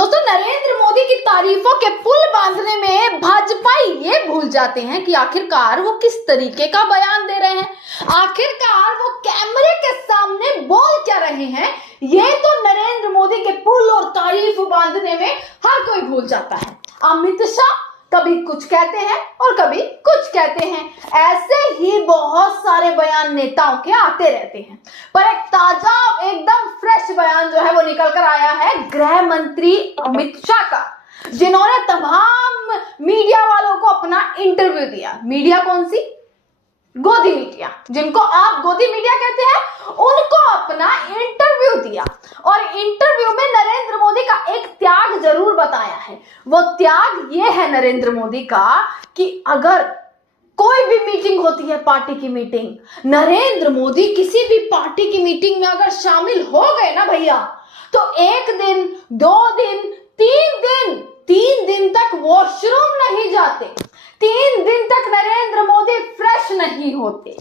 दोस्तों, नरेंद्र मोदी की तारीफों के पुल बांधने में भाजपाई ये भूल जाते हैं कि आखिरकार वो किस तरीके का बयान दे रहे हैं, आखिरकार वो कैमरे के सामने बोल क्या रहे हैं। ये तो नरेंद्र मोदी के पुल और तारीफ बांधने में हर कोई भूल जाता है। अमित शाह कभी कुछ कहते हैं और कभी कुछ कहते हैं। ऐसे ही बहुत सारे बयान नेताओं के आते रहते हैं, पर एक ताजा एकदम फ्रेश बयान जो है वो निकल कर आया है गृह मंत्री अमित शाह का, जिन्होंने तमाम मीडिया वालों को अपना इंटरव्यू दिया। मीडिया कौन सी? गोदी मीडिया, जिनको आप गोदी मीडिया कहते हैं, उनको अपना इंटरव्यू दिया। और इंटरव्यू में नरेंद्र मोदी का एक त्याग जरूर बताया है। वो त्याग ये है नरेंद्र मोदी का कि अगर कोई भी मीटिंग होती है, पार्टी की मीटिंग, नरेंद्र मोदी किसी भी पार्टी की मीटिंग में अगर शामिल हो गए ना भैया, तो 1 दिन 2 दिन 3 दिन तक वॉशरूम नहीं जाते, 3 दिन तक नरेंद्र मोदी फ्रेश नहीं होते।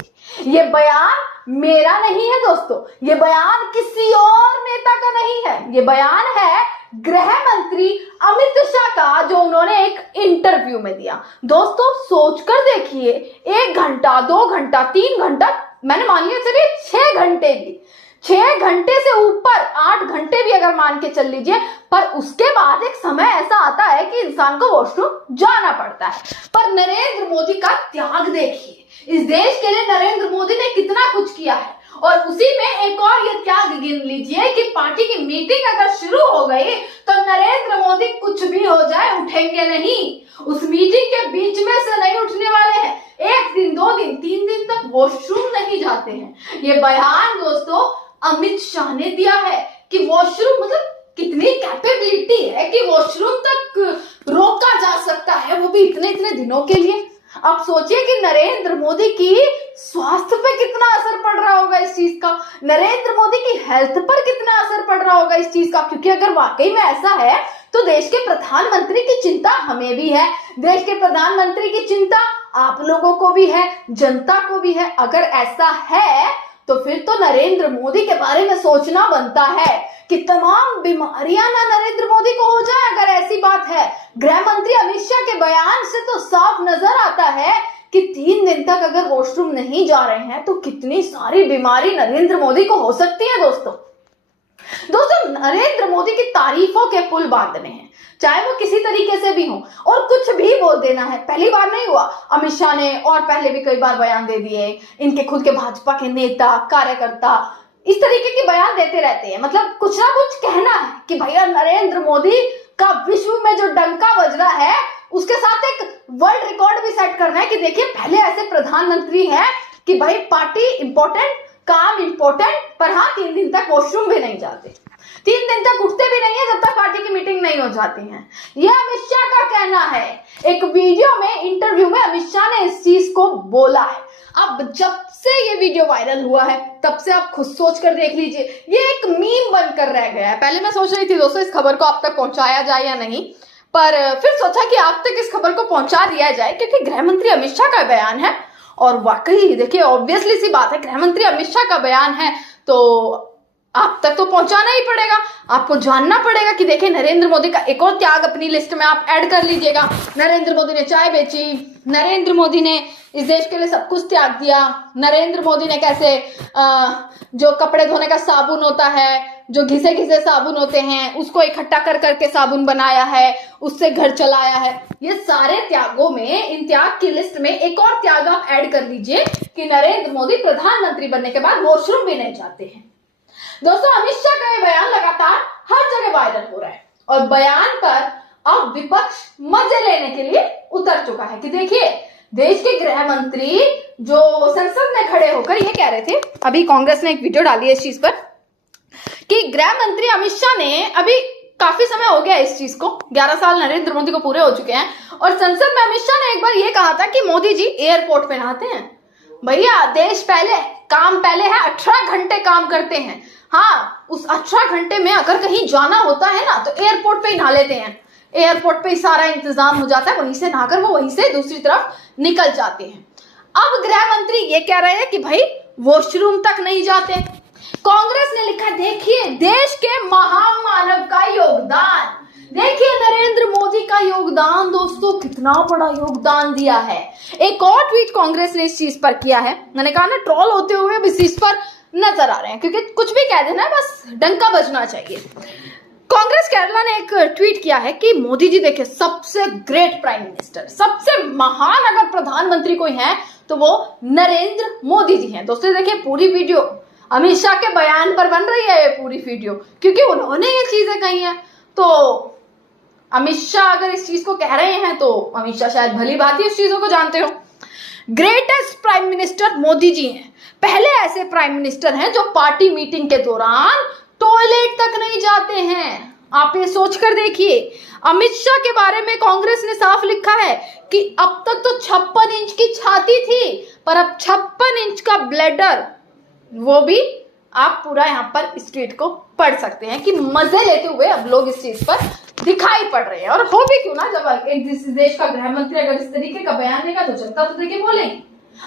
ये बयान मेरा नहीं है दोस्तों, ये बयान किसी और नेता का नहीं है, ये बयान है गृह मंत्री अमित शाह का, जो उन्होंने एक इंटरव्यू में दिया। दोस्तों सोचकर देखिए, 1 घंटा 2 घंटा 3 घंटा, मैंने मान लिया चलिए 6 घंटे भी, 6 घंटे से ऊपर 8 घंटे भी अगर मान के चल लीजिए, पर उसके बाद एक समय ऐसा आता है कि इंसान को वॉशरूम जाना पड़ता है। पर नरेंद्र मोदी का त्याग देखिए, इस देश के लिए नरेंद्र मोदी ने कितना कुछ किया है। और उसी में एक और ये त्याग गिन लीजिए कि पार्टी की मीटिंग अगर शुरू हो गई तो नरेंद्र मोदी कुछ भी हो जाए उठेंगे नहीं, उस मीटिंग के बीच में से नहीं उठने वाले हैं। 1 दिन 2 दिन 3 दिन तक वॉशरूम नहीं जाते हैं। ये बयान दोस्तों अमित शाह ने दिया है कि वॉशरूम मतलब कितनी कैपेबिलिटी है कि वॉशरूम तक रोका जा सकता है, वो भी इतने दिनों के लिए। अब सोचिए कि नरेंद्र मोदी की स्वास्थ्य पे कितना असर पड़ रहा होगा इस चीज का, नरेंद्र मोदी की हेल्थ पर कितना असर पड़ रहा होगा इस चीज का। क्योंकि अगर वाकई में ऐसा है तो देश के प्रधानमंत्री की चिंता हमें भी है, देश के प्रधानमंत्री की चिंता आप लोगों को भी है, जनता को भी है। अगर ऐसा है तो फिर तो नरेंद्र मोदी के बारे में सोचना बनता है कि तमाम बीमारियां ना नरेंद्र मोदी को हो जाए। अगर ऐसी बात है, गृह मंत्री अमित शाह के बयान से तो साफ नजर आता है कि 3 दिन तक अगर वॉशरूम नहीं जा रहे हैं तो कितनी सारी बीमारी नरेंद्र मोदी को हो सकती है। दोस्तों नरेंद्र मोदी की तारीफों के पुल बांधने हैं, चाहे वो किसी तरीके से भी हो, और कुछ भी बोल देना है। पहली बार नहीं हुआ, अमित शाह ने और पहले भी कई बार बयान दे दिए। इनके खुद के भाजपा के नेता कार्यकर्ता इस तरीके के बयान देते रहते हैं, मतलब कुछ ना कुछ कहना है कि भैया नरेंद्र मोदी का विश्व में जो डंका बज रहा है उसके साथ एक वर्ल्ड रिकॉर्ड भी सेट करना है कि देखिए पहले ऐसे प्रधानमंत्री हैं कि भाई पार्टी इंपॉर्टेंट, काम इंपॉर्टेंट, पर हाँ 3 दिन तक वॉशरूम भी नहीं जाते, 3 दिन तक उठते भी नहीं है जब तक पार्टी की मीटिंग नहीं हो जाती है। यह अमित शाह का कहना है। एक वीडियो में, इंटरव्यू में अमित शाह ने इस चीज को बोला है। अब जब से ये वीडियो वायरल हुआ है तब से आप खुद सोच कर देख लीजिए, ये एक मीम बनकर रह गया है। पहले मैं सोच रही थी दोस्तों इस खबर को आप तक पहुंचाया जाए या नहीं, पर फिर सोचा कि आप तक इस खबर को पहुंचा दिया जाए क्योंकि गृह मंत्री अमित शाह का बयान है। और वाकई देखिए ऑब्वियसली सी बात है, गृह मंत्री अमित शाह का बयान है तो आप तक तो पहुंचाना ही पड़ेगा। आपको जानना पड़ेगा कि देखिए नरेंद्र मोदी का एक और त्याग अपनी लिस्ट में आप ऐड कर लीजिएगा। नरेंद्र मोदी ने चाय बेची, नरेंद्र मोदी ने इस देश के लिए सब कुछ त्याग दिया, नरेंद्र मोदी ने कैसे जो कपड़े धोने का साबुन होता है, जो घिसे घिसे साबुन होते हैं, उसको इकट्ठा कर करके साबुन बनाया है, उससे घर चलाया है। ये सारे त्यागों में, इन त्याग की लिस्ट में एक और त्याग आप ऐड कर लीजिए कि नरेंद्र मोदी प्रधानमंत्री बनने के बाद वॉशरूम भी नहीं जाते हैं। दोस्तों अमित शाह का ये बयान लगातार हर जगह वायरल हो रहा है और बयान पर अब विपक्ष मजे लेने के लिए उतर चुका है कि देखिए देश के गृह मंत्री जो संसद में खड़े होकर ये कह रहे थे, अभी कांग्रेस ने एक वीडियो डाली है इस चीज पर कि गृह मंत्री अमित शाह ने, अभी काफी समय हो गया इस चीज को, 11 साल नरेंद्र मोदी को पूरे हो चुके हैं, और संसद में अमित शाह ने एक बार ये कहा था कि मोदी जी एयरपोर्ट पे नहाते हैं। भैया देश पहले, काम पहले है, 18 घंटे काम करते हैं। हाँ, उस 18 घंटे में अगर कहीं जाना होता है ना तो एयरपोर्ट पे ही नहा लेते हैं, एयरपोर्ट पे ही सारा इंतजाम हो जाता है, वहीं से नहाकर वो वहीं से दूसरी तरफ निकल जाते हैं। अब गृह मंत्री ये कह रहे हैं कि भाई वॉशरूम तक नहीं जाते। कांग्रेस ने लिखा देखिए देश के महामानव का योगदान, योगदान दोस्तों, कितना बड़ा योगदान दिया है। एक और ट्वीट कांग्रेस ने इस चीज पर किया है। मैंने कहा ना, ट्रोल होते हुए अब इस चीज पर नजर आ रहे हैं, क्योंकि कुछ भी कह देना है, बस डंका बजना चाहिए। कांग्रेस केरला ने एक ट्वीट किया है कि मोदी जी देखिए, सबसे ग्रेट प्राइम मिनिस्टर, सबसे महान अगर प्रधानमंत्री कोई है तो वो नरेंद्र मोदी जी हैं। दोस्तों देखिए, पूरी वीडियो अमित शाह के बयान पर बन रही है, ये पूरी वीडियो, क्योंकि उन्होंने ये चीजें कही हैं। तो अमित शाह अगर इस चीज को कह रहे हैं तो अमित शाह शायद भली भांति इस चीजों को जानते हो। Greatest prime minister Modi ji हैं। पहले ऐसे प्राइम मिनिस्टर हैं जो पार्टी मीटिंग के दौरान टॉयलेट तक नहीं जाते हैं। आप ये सोचकर देखिए। अमित शाह के बारे में कांग्रेस ने साफ लिखा है कि अब तक तो 56 इंच की छाती थी, पर अब 56 इंच का ब्लैडर, वो भी आप पूरा यहाँ पर इस ट्वीट को पढ़ सकते हैं कि मजे लेते हुए अब लोग इस चीज पर दिखाई पड़ रहे हैं। और हो भी क्यों ना, जब एक देश का गृह मंत्री अगर इस तरीके का बयान देगा तो जनता तो देखिए बोलेंगे।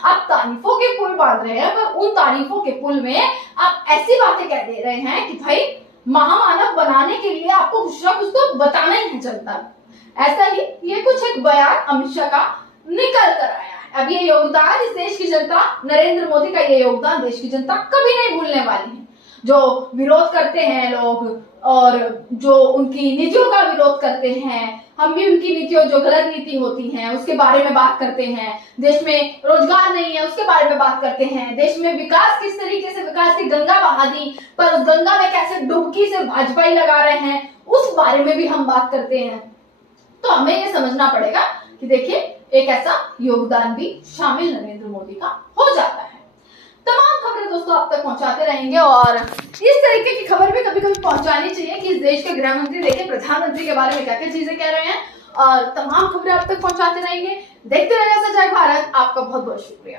आप तारीफों के पुल बांध रहे हैं, पर उन तारीफों के पुल में आप ऐसी बातें कह दे रहे हैं कि भाई महामानव बनाने के लिए आपको कुछ ना कुछ तो बताना ही है जनता को। ऐसा ही ये कुछ एक बयान अमित शाह का निकल कर आया है। अब ये योगदान इस देश की जनता, नरेंद्र मोदी का ये योगदान देश की जनता कभी नहीं भूलने वाली है। जो विरोध करते हैं लोग और जो उनकी नीतियों का विरोध करते हैं, हम भी उनकी नीतियों, जो गलत नीति होती हैं उसके बारे में बात करते हैं। देश में रोजगार नहीं है उसके बारे में बात करते हैं। देश में विकास किस तरीके से, विकास की गंगा बहा दी, पर उस गंगा में कैसे डुबकी से भाजपा ही लगा रहे हैं, उस बारे में भी हम बात करते हैं। तो हमें ये समझना पड़ेगा कि देखिए, एक ऐसा योगदान भी शामिल नरेंद्र मोदी का हो जाता है। तमाम खबरें दोस्तों आप तक पहुंचाते रहेंगे, और इस तरीके की खबर भी कभी कभी पहुंचानी चाहिए कि इस देश के गृह मंत्री देखिए प्रधानमंत्री के बारे में क्या क्या चीजें कह रहे हैं, और तमाम खबरें आप तक पहुंचाते रहेंगे। देखते रहिए सच्चाई भारत। आपका बहुत बहुत शुक्रिया।